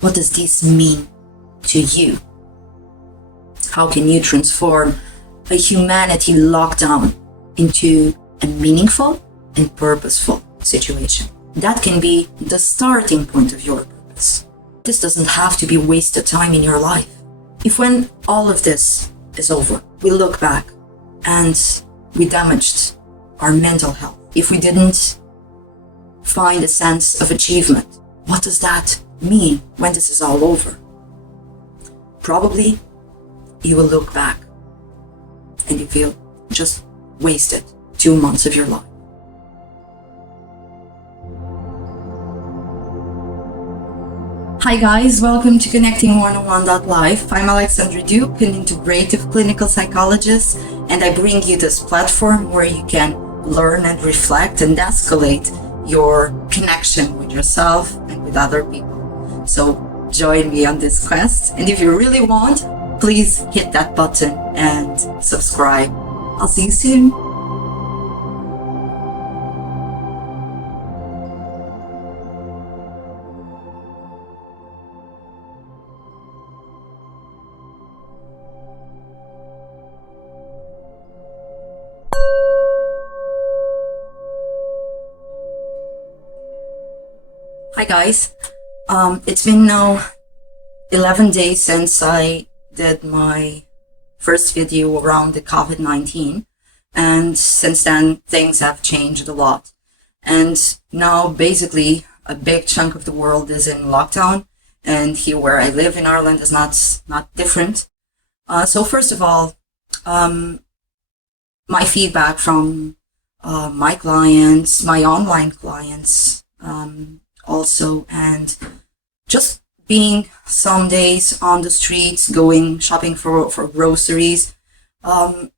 What does this mean to you? How can you transform a humanity lockdown into a meaningful and purposeful situation? That can be the starting point of your purpose. This doesn't have to be wasted time in your life. If when all of this is over, we look back and we damaged our mental health, if we didn't find a sense of achievement, what does that mean when this is all over? Probably you will look back and you feel just wasted 2 months of your life. Hi guys, welcome to Connecting 101.life. I'm Alexandra Duque, an Integrative Clinical Psychologist, and I bring you this platform where you can learn and reflect and escalate your connection with yourself and with other people. So join me on this quest, and if you really want, please hit that button and subscribe. I'll see you soon. Hi guys, it's been now 11 days since I did my first video around the COVID-19, and since then things have changed a lot, and now basically a big chunk of the world is in lockdown, and here where I live in Ireland is not different. So first of all, my feedback from my clients, my online clients, also, and just being some days on the streets, going shopping for groceries, the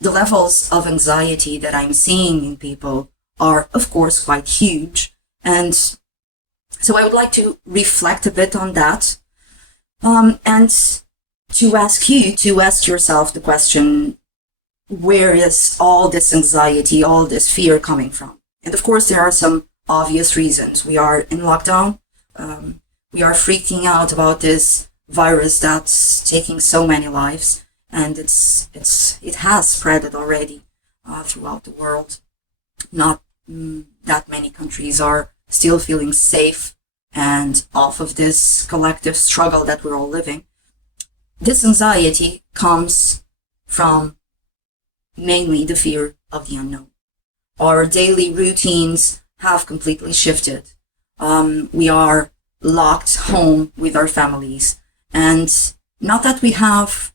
levels of anxiety that I'm seeing in people are, of course, quite huge. And so I would like to reflect a bit on that, and to ask yourself the question, where is all this anxiety, all this fear coming from? And of course, there are some obvious reasons. We are in lockdown. We are freaking out about this virus that's taking so many lives, and it has spread already throughout the world. Not that many countries are still feeling safe and off of this collective struggle that we're all living. This anxiety comes from mainly the fear of the unknown. Our daily routines have completely shifted. We are locked home with our families, and not that we have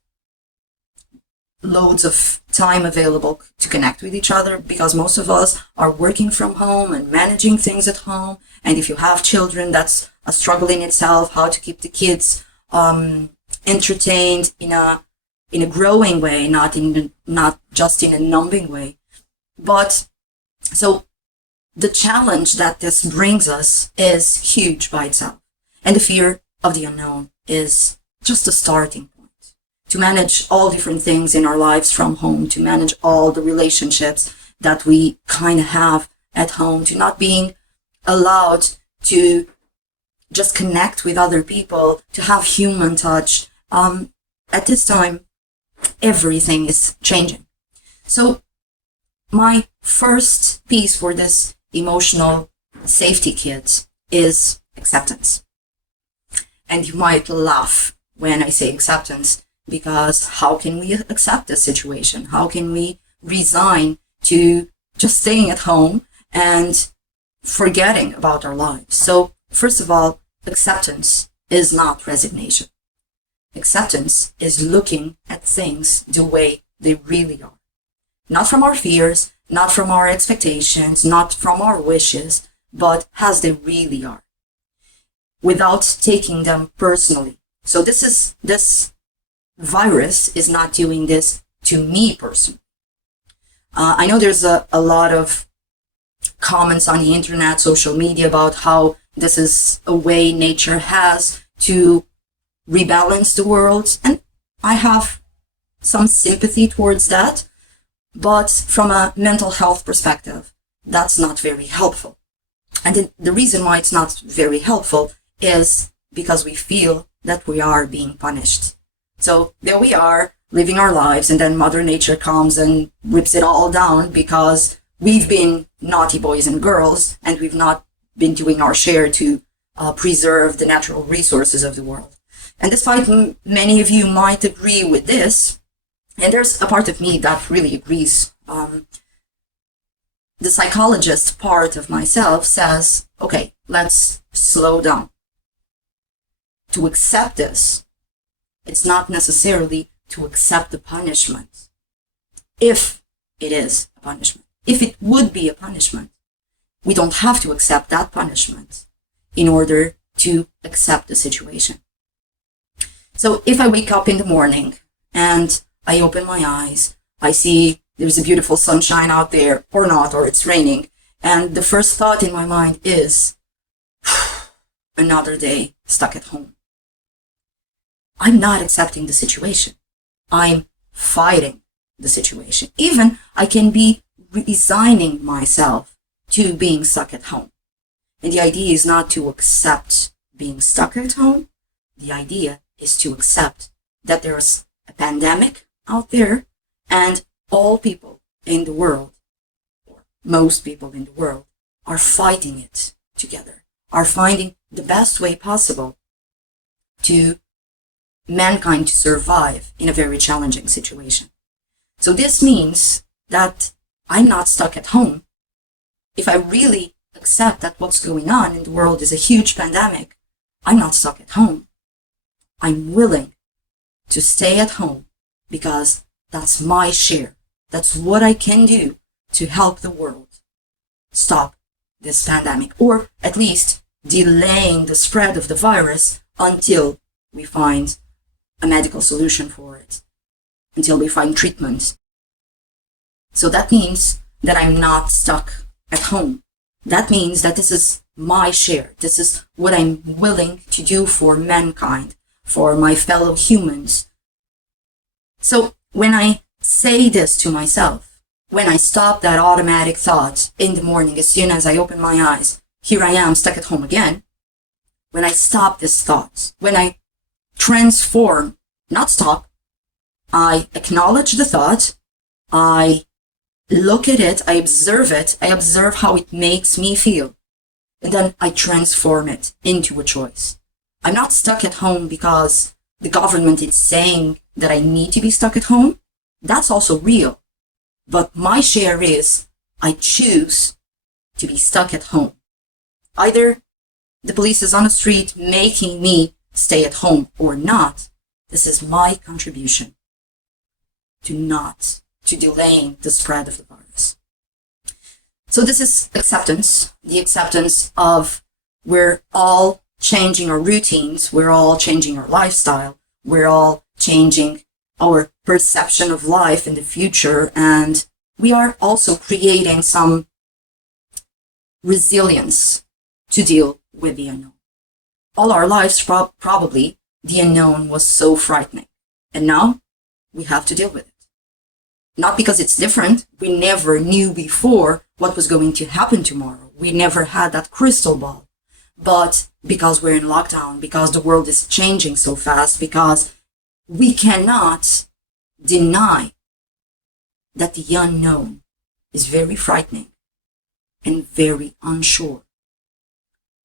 loads of time available to connect with each other, because most of us are working from home and managing things at home. And if you have children, that's a struggle in itself, how to keep the kids entertained in a growing way, not just in a numbing way. But so the challenge that this brings us is huge by itself. And the fear of the unknown is just a starting point. To manage all different things in our lives from home, to manage all the relationships that we kind of have at home, to not being allowed to just connect with other people, to have human touch. At this time, everything is changing. So my first piece for this emotional safety kit is acceptance. And you might laugh when I say acceptance, because how can we accept this situation? How can we resign to just staying at home and forgetting about our lives? So first of all, acceptance is not resignation. Acceptance is looking at things the way they really are. Not from our fears, not from our expectations, not from our wishes, but as they really are, without taking them personally. So this virus is not doing this to me personally. I know there's a lot of comments on the internet, social media, about how this is a way nature has to rebalance the world, and I have some sympathy towards that. But from a mental health perspective, that's not very helpful. And the reason why it's not very helpful is because we feel that we are being punished. So there we are, living our lives, and then Mother Nature comes and rips it all down because we've been naughty boys and girls, and we've not been doing our share to preserve the natural resources of the world. And despite many of you might agree with this, and there's a part of me that really agrees, the psychologist part of myself says, okay, let's slow down. To accept this, it's not necessarily to accept the punishment. If it is a punishment, if it would be a punishment, we don't have to accept that punishment in order to accept the situation. So if I wake up in the morning and I open my eyes, I see there's a beautiful sunshine out there, or not, or it's raining, and the first thought in my mind is, another day stuck at home. I'm not accepting the situation. I'm fighting the situation. Even I can be resigning myself to being stuck at home. And the idea is not to accept being stuck at home. The idea is to accept that there's a pandemic out there, and all people in the world, or most people in the world, are fighting it together, are finding the best way possible to mankind to survive in a very challenging situation. So this means that I'm not stuck at home. If I really accept that what's going on in the world is a huge pandemic, I'm not stuck at home. I'm willing to stay at home because that's my share. That's what I can do to help the world stop this pandemic, or at least delaying the spread of the virus until we find a medical solution for it, until we find treatment. So that means that I'm not stuck at home. That means that this is my share. This is what I'm willing to do for mankind, for my fellow humans. So when I say this to myself, when I stop that automatic thought in the morning, as soon as I open my eyes, here I am stuck at home again. When I stop this thought, when I transform, not stop, I acknowledge the thought, I look at it, I observe how it makes me feel, and then I transform it into a choice. I'm not stuck at home because the government is saying that I need to be stuck at home. That's also real. But my share is I choose to be stuck at home. Either the police is on the street making me stay at home or not. This is my contribution to delaying the spread of the virus. So this is acceptance, the acceptance of we're all changing our routines, we're all changing our lifestyle, we're all changing our perception of life in the future, and we are also creating some resilience to deal with the unknown. All our lives, probably, the unknown was so frightening, and now we have to deal with it. Not because it's different, we never knew before what was going to happen tomorrow. We never had that crystal ball, but because we're in lockdown, because the world is changing so fast, because we cannot deny that the unknown is very frightening and very unsure.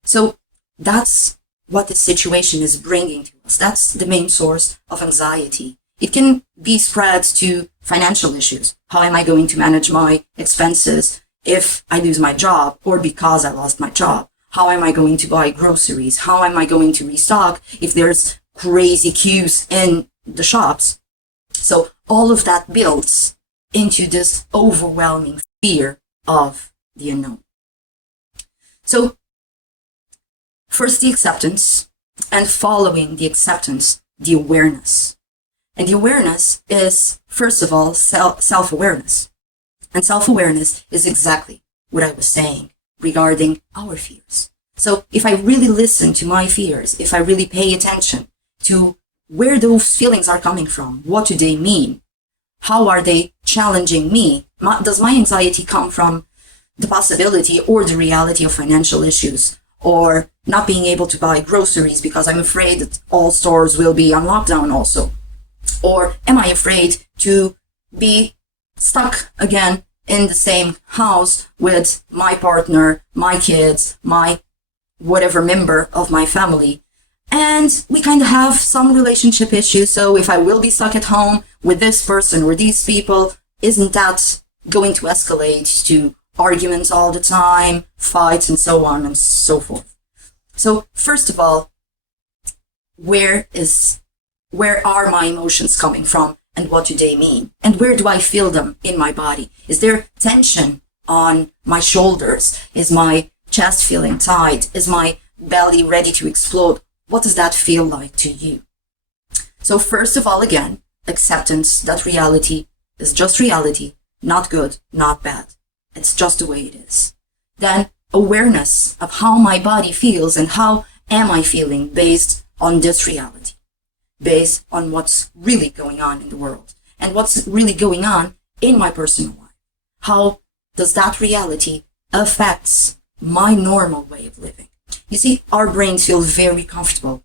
So that's what the situation is bringing to us. That's the main source of anxiety. It can be spread to financial issues. How am I going to manage my expenses if I lose my job or because I lost my job? How am I going to buy groceries? How am I going to restock if there's crazy queues in the shops? So all of that builds into this overwhelming fear of the unknown. So first the acceptance, and following the acceptance, the awareness. And the awareness is, first of all, self-awareness. And self-awareness is exactly what I was saying regarding our fears. So if I really listen to my fears, if I really pay attention to where those feelings are coming from, what do they mean? How are they challenging me? Does my anxiety come from the possibility or the reality of financial issues? or not being able to buy groceries because I'm afraid that all stores will be on lockdown also? Or am I afraid to be stuck again in the same house with my partner, my kids, my whatever member of my family? And we kind of have some relationship issues. So if I will be stuck at home with this person or these people, isn't that going to escalate to arguments all the time, fights, and so on and so forth? So first of all, where are my emotions coming from, and what do they mean? And where do I feel them in my body? Is there tension on my shoulders? Is my chest feeling tight? Is my belly ready to explode? What does that feel like to you? So first of all, again, acceptance that reality is just reality, not good, not bad. It's just the way it is. Then awareness of how my body feels and how am I feeling based on this reality, based on what's really going on in the world and what's really going on in my personal life. How does that reality affect my normal way of living? You see, our brains feel very comfortable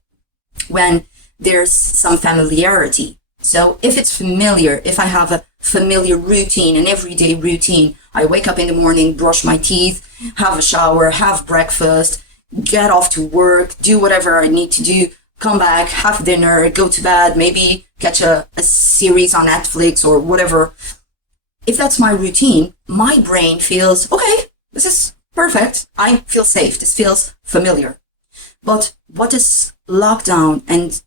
when there's some familiarity. So if it's familiar, if I have a familiar routine, an everyday routine, I wake up in the morning, brush my teeth, have a shower, have breakfast, get off to work, do whatever I need to do, come back, have dinner, go to bed, maybe catch a series on Netflix or whatever. If that's my routine, my brain feels, okay, this is perfect. I feel safe. This feels familiar. But what this lockdown and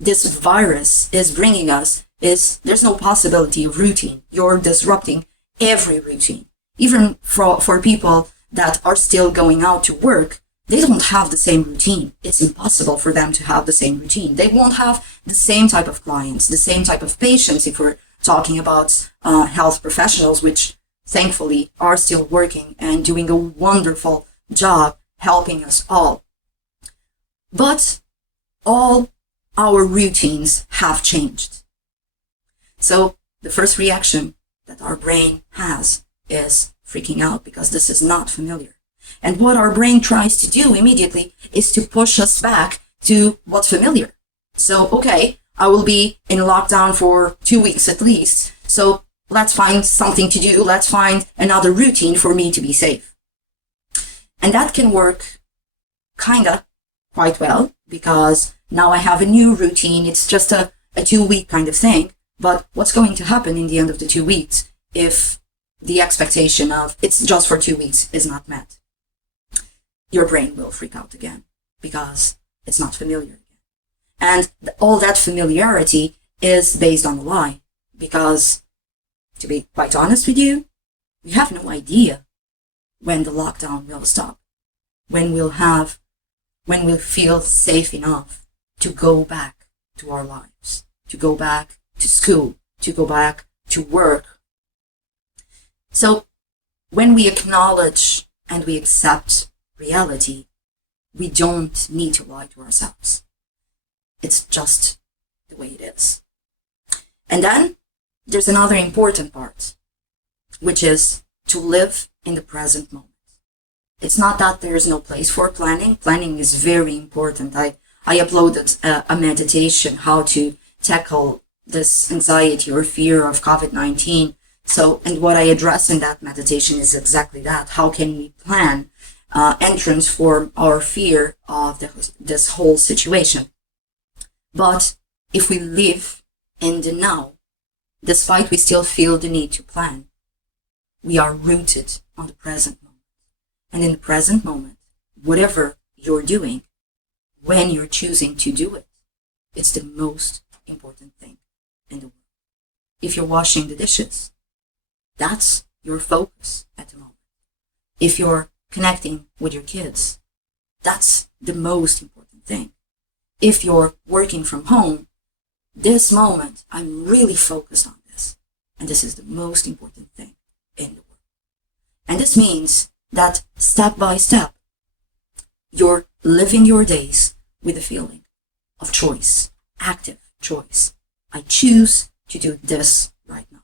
this virus is bringing us is there's no possibility of routine. You're disrupting every routine. Even for people that are still going out to work, they don't have the same routine. It's impossible for them to have the same routine. They won't have the same type of clients, the same type of patients if we're talking about health professionals, which thankfully are still working and doing a wonderful job helping us all. But all our routines have changed. So the first reaction that our brain has is freaking out because this is not familiar. And what our brain tries to do immediately is to push us back to what's familiar. So, okay, I will be in lockdown for 2 weeks at least. So let's find something to do. Let's find another routine for me to be safe. And that can work quite well because now I have a new routine. It's just a 2-week kind of thing. But what's going to happen in the end of the 2 weeks if the expectation of it's just for 2 weeks is not met? Your brain will freak out again because it's not familiar again. And all that familiarity is based on a lie because, to be quite honest with you, we have no idea when the lockdown will stop, when we'll feel safe enough to go back to our lives, to go back to school, to go back to work. So when we acknowledge and we accept reality, we don't need to lie to ourselves. It's just the way it is. And then there's another important part, which is to live in the present moment. It's not that there's no place for planning. Planning is very important. I uploaded a meditation, how to tackle this anxiety or fear of COVID-19. So, and what I address in that meditation is exactly that. How can we plan and transform our fear of this whole situation? But if we live in the now, despite we still feel the need to plan, we are rooted on the present moment. And in the present moment, whatever you're doing, when you're choosing to do it, it's the most important thing in the world. If you're washing the dishes, that's your focus at the moment. If you're connecting with your kids, that's the most important thing. If you're working from home, this moment, I'm really focused on this. And this is the most important thing in the world. And this means that step by step, you're living your days with a feeling of choice, active choice. I choose to do this right now.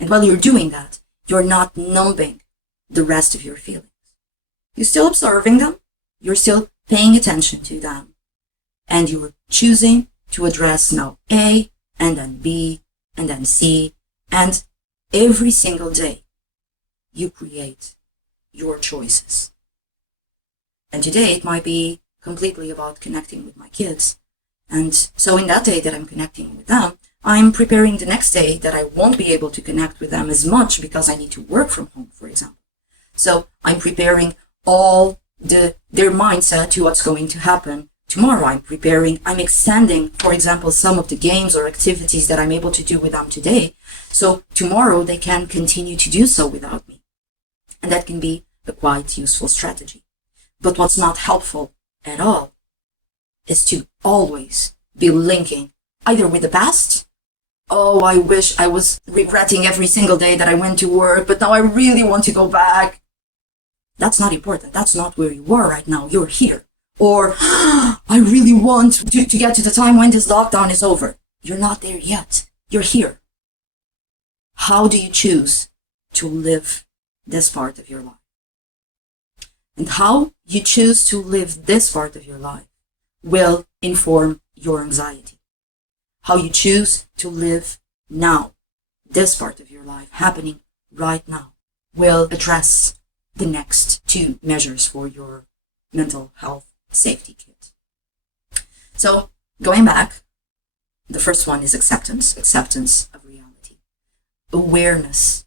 And while you're doing that, you're not numbing the rest of your feelings. You're still observing them. you're still paying attention to them, and you're choosing to address now A, and then B, and then C, and every single day you create your choices. And today it might be completely about connecting with my kids. And so in that day that I'm connecting with them, I'm preparing the next day that I won't be able to connect with them as much because I need to work from home, for example. So I'm preparing all their mindset to what's going to happen tomorrow. I'm extending, for example, some of the games or activities that I'm able to do with them today. So tomorrow they can continue to do so without me. And that can be a quite useful strategy. But what's not helpful at all is to always be linking either with the past. Oh, I wish I was regretting every single day that I went to work, but now I really want to go back. That's not important. That's not where you are right now. You're here. Or, I really want to get to the time when this lockdown is over. You're not there yet. You're here. How do you choose to live this part of your life? And how you choose to live this part of your life will inform your anxiety. How you choose to live now, this part of your life happening right now, will address the next two measures for your mental health safety kit. So going back, the first one is acceptance of reality, awareness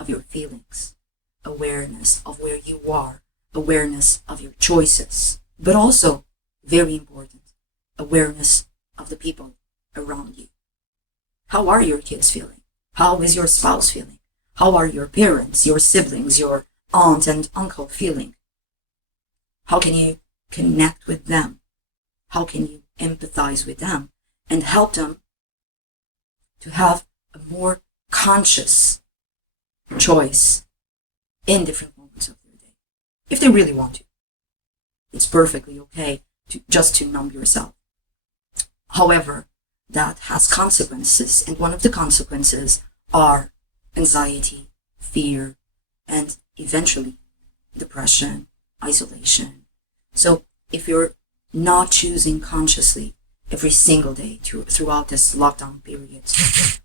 of your feelings, awareness of where you are, awareness of your choices, but also, very important, awareness of the people around you. How are your kids feeling? How is your spouse feeling? How are your parents, your siblings, your aunt and uncle feeling? How can you connect with them? How can you empathize with them and help them to have a more conscious choice in different moments of their day? If they really want to. It's perfectly okay to numb yourself. However, that has consequences, and one of the consequences are anxiety, fear, and eventually depression, isolation. So if you're not choosing consciously every single day throughout this lockdown period,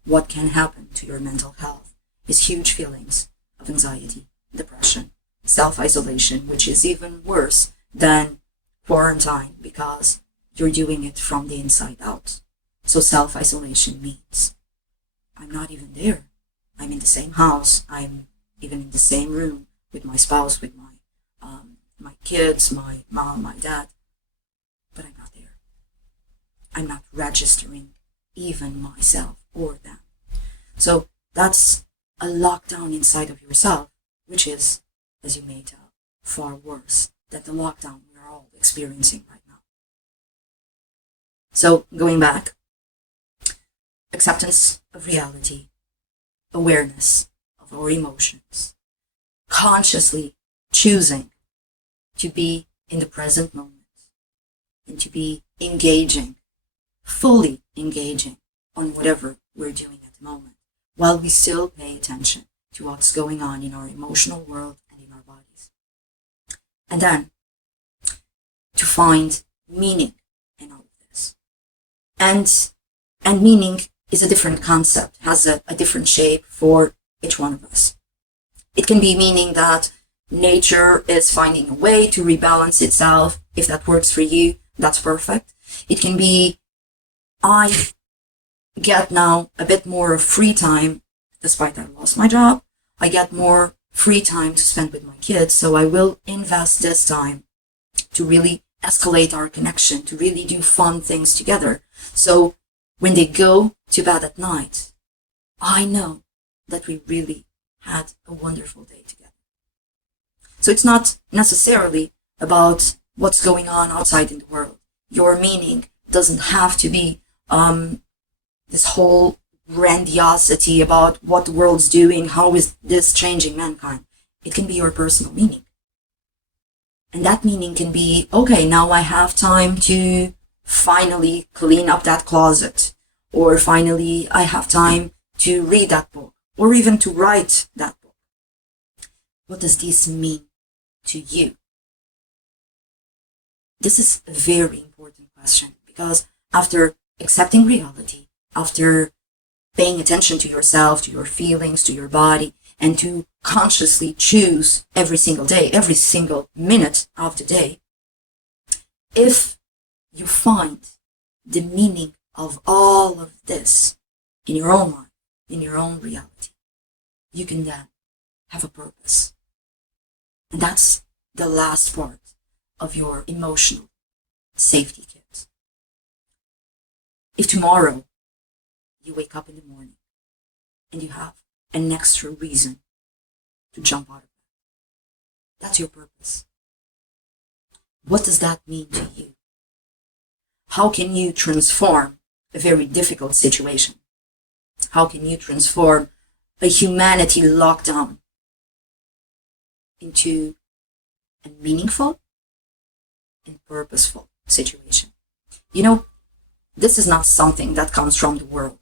what can happen to your mental health is huge feelings of anxiety, depression, self-isolation, which is even worse than quarantine because you're doing it from the inside out. So self-isolation means I'm not even there. I'm in the same house. I'm even in the same room with my spouse, with my kids, my mom, my dad. But I'm not there. I'm not registering even myself or them. So that's a lockdown inside of yourself, which is, as you may tell, far worse than the lockdown we're all experiencing right now. So going back, acceptance of reality, awareness of our emotions, consciously choosing to be in the present moment and to be engaging, fully engaging on whatever we're doing at the moment, while we still pay attention to what's going on in our emotional world and in our bodies. And then to find meaning in all of this. And meaning is a different concept, has a different shape for each one of us. It can be meaning that nature is finding a way to rebalance itself. If that works for you, that's perfect. It can be, I get now a bit more of free time, despite I lost my job. I get more free time to spend with my kids, so I will invest this time to really escalate our connection, to really do fun things together. So when they go to bed at night, I know that we really had a wonderful day together. So it's not necessarily about what's going on outside in the world. Your meaning doesn't have to be this whole grandiosity about what the world's doing, how is this changing mankind. It can be your personal meaning. And that meaning can be, okay, now I have time to finally clean up that closet, or finally I have time to read that book, or even to write that book. What does this mean to you? This is a very important question, because after accepting reality, after paying attention to yourself, to your feelings, to your body, and to consciously choose every single day, every single minute of the day, if you find the meaning of all of this in your own life, in your own reality, you can then have a purpose. And that's the last part of your emotional safety kit. If tomorrow you wake up in the morning and you have an extra reason to jump out of bed, that's your purpose. What does that mean to you? How can you transform a very difficult situation? How can you transform a humanity lockdown into a meaningful and purposeful situation? You know, this is not something that comes from the world.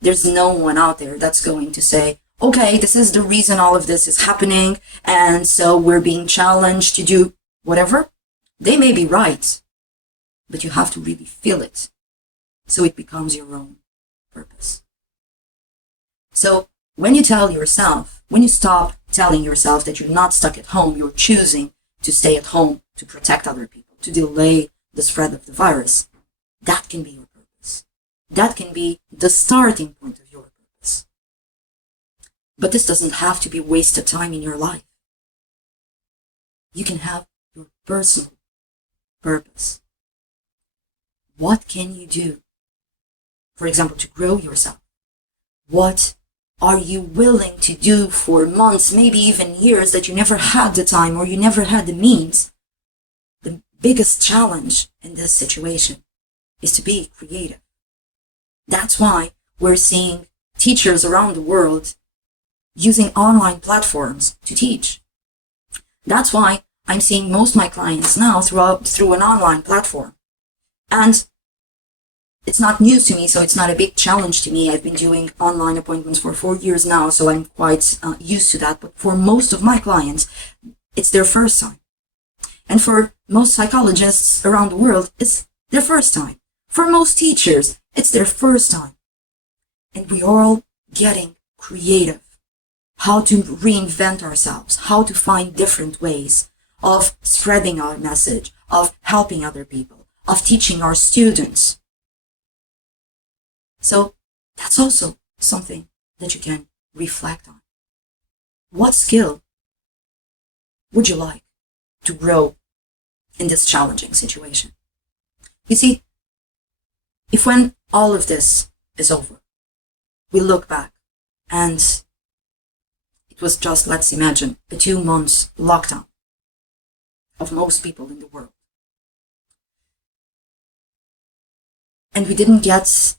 There's no one out there that's going to say, okay, this is the reason all of this is happening, and so we're being challenged to do whatever. They may be right, but you have to really feel it so it becomes your own purpose. So when you tell yourself, when you stop telling yourself that you're not stuck at home, you're choosing to stay at home to protect other people, to delay the spread of the virus, that can be your purpose. That can be the starting point of your purpose. But this doesn't have to be wasted time in your life. You can have your personal purpose. What can you do, for example, to grow yourself? What are you willing to do for months, maybe even years, that you never had the time or you never had the means? The biggest challenge in this situation is to be creative. That's why we're seeing teachers around the world using online platforms to teach. That's why I'm seeing most of my clients now through an online platform. And it's not news to me, so it's not a big challenge to me. I've been doing online appointments for 4 years now, so I'm quite used to that. But for most of my clients, it's their first time. And for most psychologists around the world, it's their first time. For most teachers, it's their first time. And we're all getting creative. How to reinvent ourselves, how to find different ways of spreading our message, of helping other people, of teaching our students. So that's also something that you can reflect on. What skill would you like to grow in this challenging situation? You see, if when all of this is over, we look back and it was just, let's imagine, a 2 months lockdown of most people in the world. And we didn't get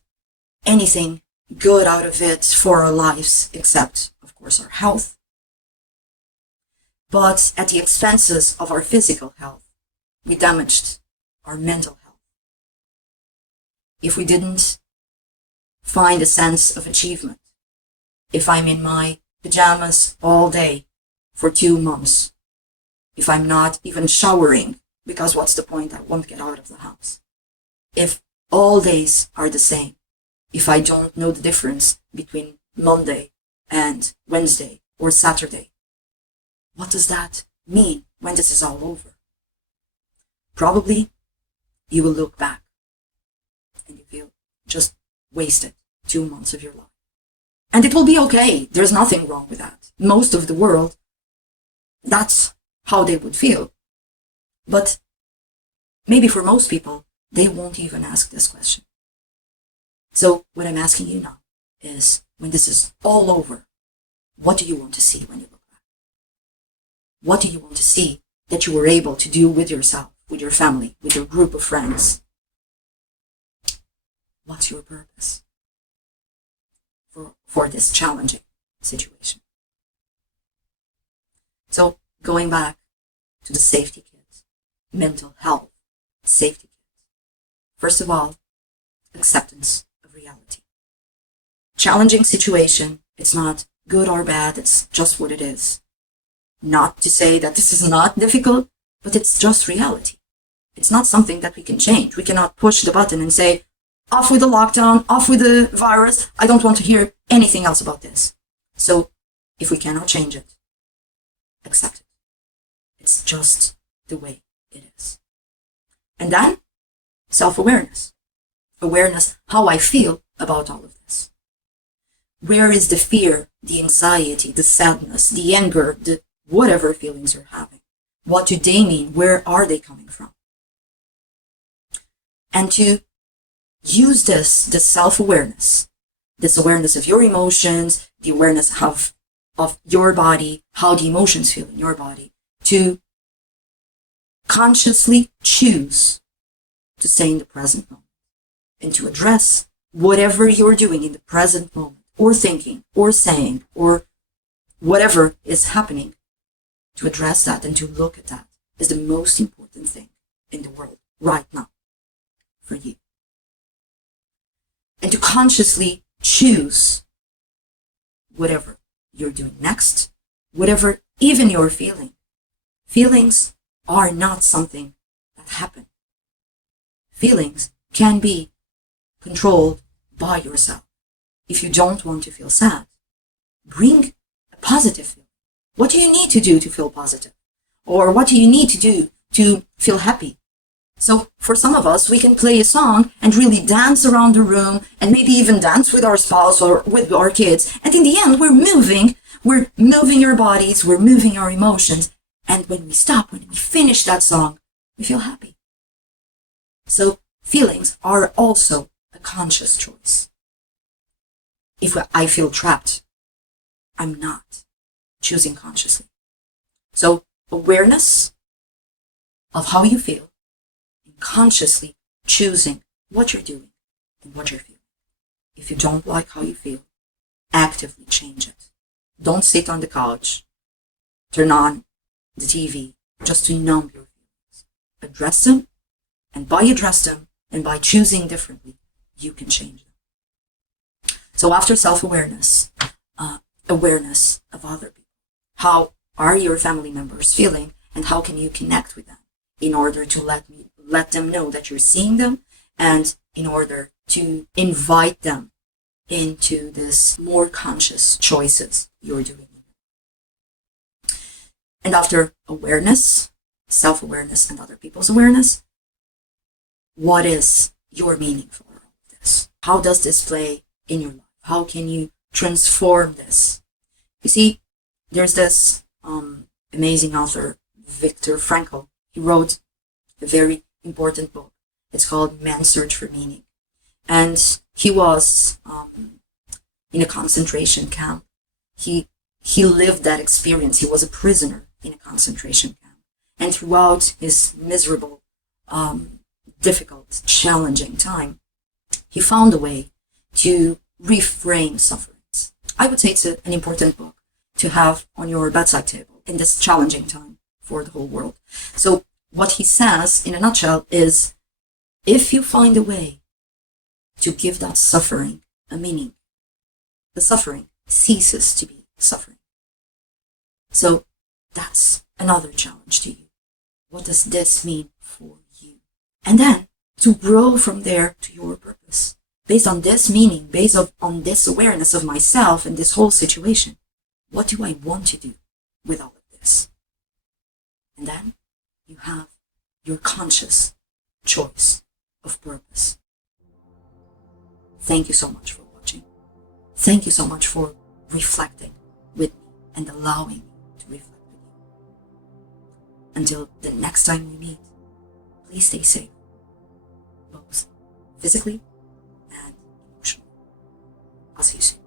anything good out of it for our lives, except, of course, our health. But at the expenses of our physical health, we damaged our mental health. If we didn't find a sense of achievement, if I'm in my pajamas all day for 2 months, if I'm not even showering, because what's the point? I won't get out of the house. If all days are the same, if I don't know the difference between Monday and Wednesday or Saturday, what does that mean when this is all over? Probably you will look back and you feel just wasted 2 months of your life. And it will be okay. There's nothing wrong with that. Most of the world, that's how they would feel. But maybe for most people, they won't even ask this question. So what I'm asking you now is, when this is all over, what do you want to see when you look back? What do you want to see that you were able to do with yourself, with your family, with your group of friends? What's your purpose for this challenging situation? So going back to the safety kit, mental health safety kit. First of all, acceptance of reality. Challenging situation, it's not good or bad, it's just what it is. Not to say that this is not difficult, but it's just reality. It's not something that we can change. We cannot push the button and say, off with the lockdown, off with the virus. I don't want to hear anything else about this. So if we cannot change it, accept it. It's just the way it is. And then self-awareness. Awareness, how I feel about all of this. Where is the fear, the anxiety, the sadness, the anger, the whatever feelings you're having? What do they mean? Where are they coming from? And to use this self-awareness, this awareness of your emotions, the awareness of your body, how the emotions feel in your body, to consciously choose to stay in the present moment and to address whatever you're doing in the present moment, or thinking, or saying, or whatever is happening. To address that and to look at that is the most important thing in the world right now for you. And to consciously choose whatever you're doing next, whatever even you're feeling. Feelings are not something that happen. Feelings can be controlled by yourself. If you don't want to feel sad, bring a positive feeling. What do you need to do to feel positive? Or what do you need to do to feel happy? So for some of us, we can play a song and really dance around the room and maybe even dance with our spouse or with our kids. And in the end, we're moving our bodies, we're moving our emotions. And when we stop, when we finish that song, we feel happy. So feelings are also a conscious choice. If I feel trapped, I'm not choosing consciously. So awareness of how you feel and consciously choosing what you're doing and what you're feeling. If you don't like how you feel, actively change it. Don't sit on the couch, turn on the TV just to numb your feelings. Address them, and by address them and by choosing differently, you can change them. So after self-awareness, awareness of other people. How are your family members feeling, and how can you connect with them in order to let them know that you're seeing them, and in order to invite them into this more conscious choices you're doing. And after awareness, self-awareness and other people's awareness, what is your meaning for all of this? How does this play in your life? How can you transform this? You see, there's this amazing author, Viktor Frankl. He wrote a very important book. It's called Man's Search for Meaning. And he was in a concentration camp. He lived that experience. He was a prisoner in a concentration camp. And throughout his miserable, difficult, challenging time, he found a way to reframe sufferings. I would say it's an important book to have on your bedside table in this challenging time for the whole world. So what he says in a nutshell is, if you find a way to give that suffering a meaning, the suffering ceases to be suffering. So that's another challenge to you. What does this mean for you? And then to grow from there to your purpose. Based on this meaning, based on this awareness of myself and this whole situation, what do I want to do with all of this? And then you have your conscious choice of purpose. Thank you so much for watching. Thank you so much for reflecting with me and allowing me to reflect with you. Until the next time we meet, please stay safe, both physically and emotionally. I'll see you soon.